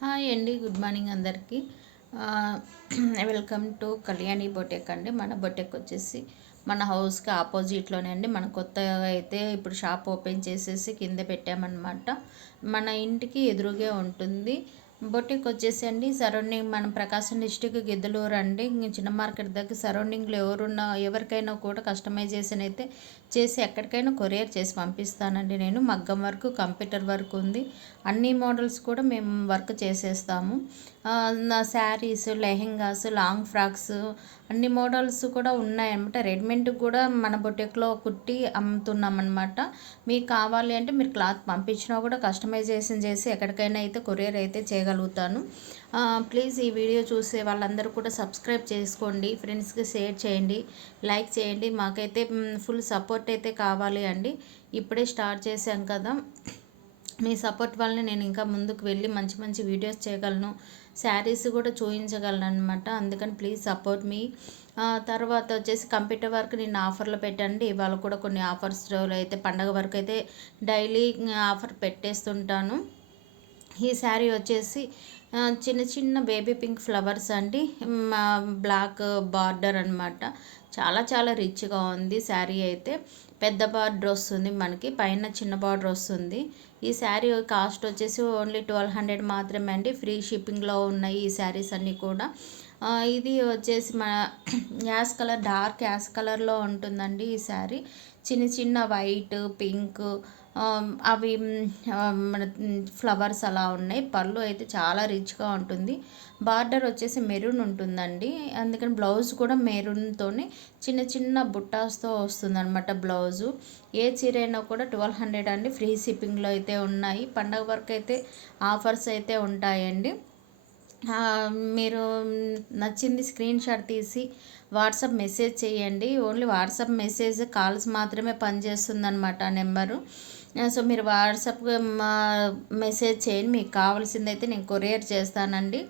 Hi అండి, good morning అందరికీ. Welcome to Kalyani boutique అండి. మన బొటెక్ వచ్చేసి మన హౌస్కి ఆపోజిట్లోనే అండి. మన కొత్తగా అయితే ఇప్పుడు షాప్ ఓపెన్ చేసేసి కింద పెట్టామన్నమాట. మన ఇంటికి ఎదురుగే ఉంటుంది. బొటెక్ వచ్చేసి అండి సరౌండింగ్ మనం ప్రకాశం డిస్టిక్ గిద్దలూరు అండి. చిన్న మార్కెట్ దగ్గర సరౌండింగ్లో ఎవరికైనా కూడా కస్టమైజేషన్ అయితే చేసి ఎక్కడికైనా కొరియర్ చేసి పంపిస్తానండి. నేను మగ్గం వర్క్, కంప్యూటర్ వర్క్ ఉంది. అన్ని మోడల్స్ కూడా మేము వర్క్ చేసేస్తాము. నా శారీస్, లెహెంగాస్, లాంగ్ ఫ్రాక్స్ అన్ని మోడల్స్ కూడా ఉన్నాయన్నమాట. రెడీమేడ్ కూడా మన బొటెక్లో కుట్టి అమ్ముతున్నామన్నమాట. మీకు కావాలి అంటే మీరు క్లాత్ పంపించినా కూడా కస్టమైజేషన్ చేసి ఎక్కడికైనా అయితే కొరియర్ అయితే చేయగలుగుతాను. ప్లీజ్ ఈ వీడియో చూసే వాళ్ళందరూ కూడా సబ్స్క్రైబ్ చేసుకోండి, ఫ్రెండ్స్కి షేర్ చేయండి, లైక్ చేయండి. మాకైతే ఫుల్ సపోర్ట్ అయితే కావాలి అండి. ఇప్పుడే స్టార్ట్ చేశాం కదా, మీ సపోర్ట్ వల్లనే నేను ఇంకా ముందుకు వెళ్ళి మంచి మంచి వీడియోస్ చేయగలను, శారీస్ కూడా చూపించగలను అనమాట. అందుకని ప్లీజ్ సపోర్ట్ మీ. తర్వాత వచ్చేసి కంప్యూటర్ వర్క్ నేను ఆఫర్లో పెట్టండి. ఇవాళ కూడా కొన్ని ఆఫర్స్ అయితే పండగ వరకు అయితే డైలీ ఆఫర్ పెట్టేస్తుంటాను. ఈ శారీ వచ్చేసి చిన్న చిన్న బేబీ పింక్ ఫ్లవర్స్ అండి, బ్లాక్ బార్డర్ అనమాట. చాలా చాలా రిచ్గా ఉంది శారీ అయితే. పెద్ద బార్డర్ వస్తుంది మనకి, పైన చిన్న బార్డర్ వస్తుంది. ఈ శారీ కాస్ట్ వచ్చేసి ఓన్లీ 1200 మాత్రమే అండి. ఫ్రీ షిప్పింగ్లో ఉన్నాయి ఈ శారీస్ అన్నీ కూడా. ఇది వచ్చేసి మన యాష్ కలర్, డార్క్ యాష్ కలర్లో ఉంటుందండి ఈ శారీ. చిన్న చిన్న వైట్, పింక్ అవి మన ఫ్లవర్స్ అలా ఉన్నాయి. పళ్ళు అయితే చాలా రిచ్గా ఉంటుంది. బార్డర్ వచ్చేసి మెరూన్ ఉంటుందండి. అందుకని బ్లౌజ్ కూడా మెరూన్తోనే చిన్న చిన్న బుట్టాస్తో వస్తుంది అనమాట బ్లౌజు. ఏ చీర అయినా కూడా 1200 అండి. ఫ్రీ షిప్పింగ్లో అయితే ఉన్నాయి. పండగ వరకు అయితే ఆఫర్స్ అయితే ఉంటాయండి. మీరు నచ్చింది స్క్రీన్ షాట్ తీసి వాట్సాప్ మెసేజ్ చేయండి. ఓన్లీ వాట్సాప్ మెసేజ్, కాల్స్ మాత్రమే పనిచేస్తుంది అనమాట ఆ నెంబరు. సో మీరు వాట్సాప్గా మెసేజ్ చేయండి. మీకు కావాల్సింది అయితే నేను కొరియర్ చేస్తానండి.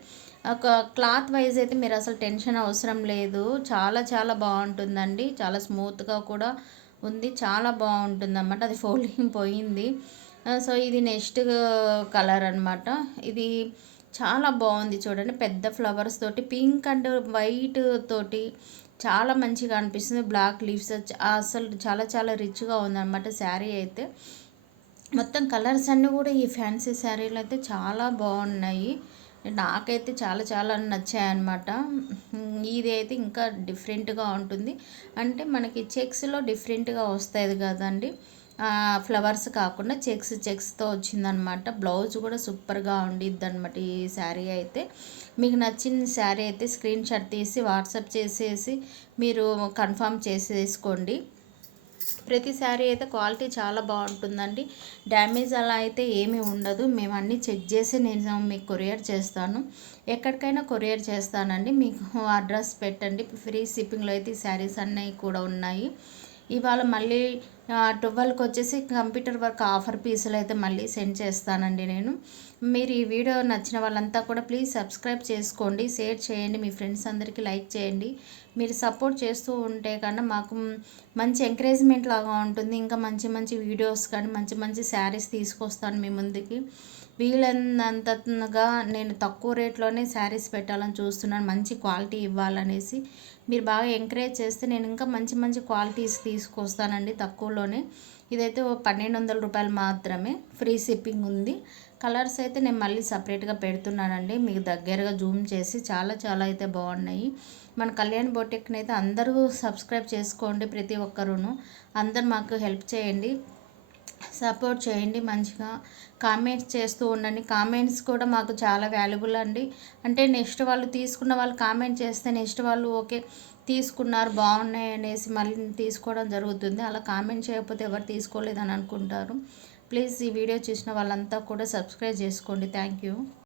ఒక క్లాత్ వైజ్ అయితే మీరు అసలు టెన్షన్ అవసరం లేదు. చాలా చాలా బాగుంటుందండి. చాలా స్మూత్గా కూడా ఉంది. చాలా బాగుంటుంది అన్నమాట. అది ఫోల్డింగ్ పోయింది. సో ఇది నెక్స్ట్ కలర్ అనమాట. ఇది చాలా బాగుంది చూడండి. పెద్ద ఫ్లవర్స్ తోటి, పింక్ అండ్ వైట్ తోటి చాలా మంచిగా అనిపిస్తుంది. బ్లాక్ లీవ్స్ అసలు చాలా చాలా రిచ్గా ఉందన్నమాట శారీ అయితే. మొత్తం కలర్స్ అన్నీ కూడా ఈ ఫ్యాన్సీ శారీలు అయితే చాలా బాగున్నాయి. నాకైతే చాలా చాలా నచ్చాయి అన్నమాట. ఇది అయితే ఇంకా డిఫరెంట్గా ఉంటుంది. అంటే మనకి చెక్స్లో డిఫరెంట్గా వస్తుంది కదండి, ఫ్లవర్స్ కాకుండా చెక్స్తో వచ్చిందనమాట. బ్లౌజ్ కూడా సూపర్గా ఉండిద్ది అనమాట ఈ శారీ అయితే. మీకు నచ్చిన శారీ అయితే స్క్రీన్ షాట్ తీసి వాట్సాప్ చేసేసి మీరు కన్ఫర్మ్ చేసేసుకోండి. ప్రతి శారీ అయితే క్వాలిటీ చాలా బాగుంటుందండి. డ్యామేజ్ అలా అయితే ఏమీ ఉండదు. మేము అన్నీ చెక్ చేసి నేను మీకు కొరియర్ చేస్తాను. ఎక్కడికైనా కొరియర్ చేస్తానండి. మీకు అడ్రస్ పెట్టండి. ఫ్రీ షిప్పింగ్లో అయితే ఈ శారీస్ అన్నీ కూడా ఉన్నాయి. ఇవాళ మళ్ళీ 12కి వచ్చేసి కంప్యూటర్ వర్క్ ఆఫర్ పీసులు అయితే మళ్ళీ సెండ్ చేస్తానండి నేను. మీరు ఈ వీడియో నచ్చిన వాళ్ళంతా కూడా ప్లీజ్ సబ్స్క్రైబ్ చేసుకోండి, షేర్ చేయండి, మీ ఫ్రెండ్స్ అందరికీ లైక్ చేయండి. మీరు సపోర్ట్ చేస్తూ ఉంటే కన్నా మాకు మంచి ఎంకరేజ్మెంట్ లాగా ఉంటుంది. ఇంకా మంచి మంచి వీడియోస్ కానీ మంచి మంచి శారీస్ తీసుకొస్తాను మీ ముందుకి. వీలైనంతగా నేను తక్కువ రేట్లోనే శారీస్ పెట్టాలని చూస్తున్నాను, మంచి క్వాలిటీ ఇవ్వాలనేసి. మీరు బాగా ఎంకరేజ్ చేస్తే నేను ఇంకా మంచి మంచి క్వాలిటీస్ తీసుకొస్తానండి తక్కువలోనే. ఇదైతే 1200 రూపాయలు మాత్రమే, ఫ్రీ షిప్పింగ్ ఉంది. కలర్స్ అయితే నేను మళ్ళీ సపరేట్గా పెడుతున్నానండి, మీకు దగ్గరగా జూమ్ చేసి. చాలా చాలా అయితే బాగున్నాయి. మన కళ్యాణ్ బొటెక్ని అయితే అందరూ సబ్స్క్రైబ్ చేసుకోండి, ప్రతి ఒక్కరూను. అందరు మాకు హెల్ప్ చేయండి, సపోర్ట్ చేయండి. మంచిగా కామెంట్స్ చేస్తూ ఉండండి. కామెంట్స్ కూడా మాకు చాలా వాల్యుబుల్ అండి. అంటే నెక్స్ట్ వాళ్ళు తీసుకున్న వాళ్ళు కామెంట్ చేస్తే నెక్స్ట్ వాళ్ళు ఓకే తీసుకున్నారు, బాగున్నాయి అనేసి మళ్ళీ తీసుకోవడం జరుగుతుంది. అలా కామెంట్ చేయకపోతే ఎవరు తీసుకోలేదని అనుకుంటారు. ప్లీజ్ ఈ వీడియో చూసిన వాళ్ళంతా కూడా సబ్స్క్రైబ్ చేసుకోండి. Thank you.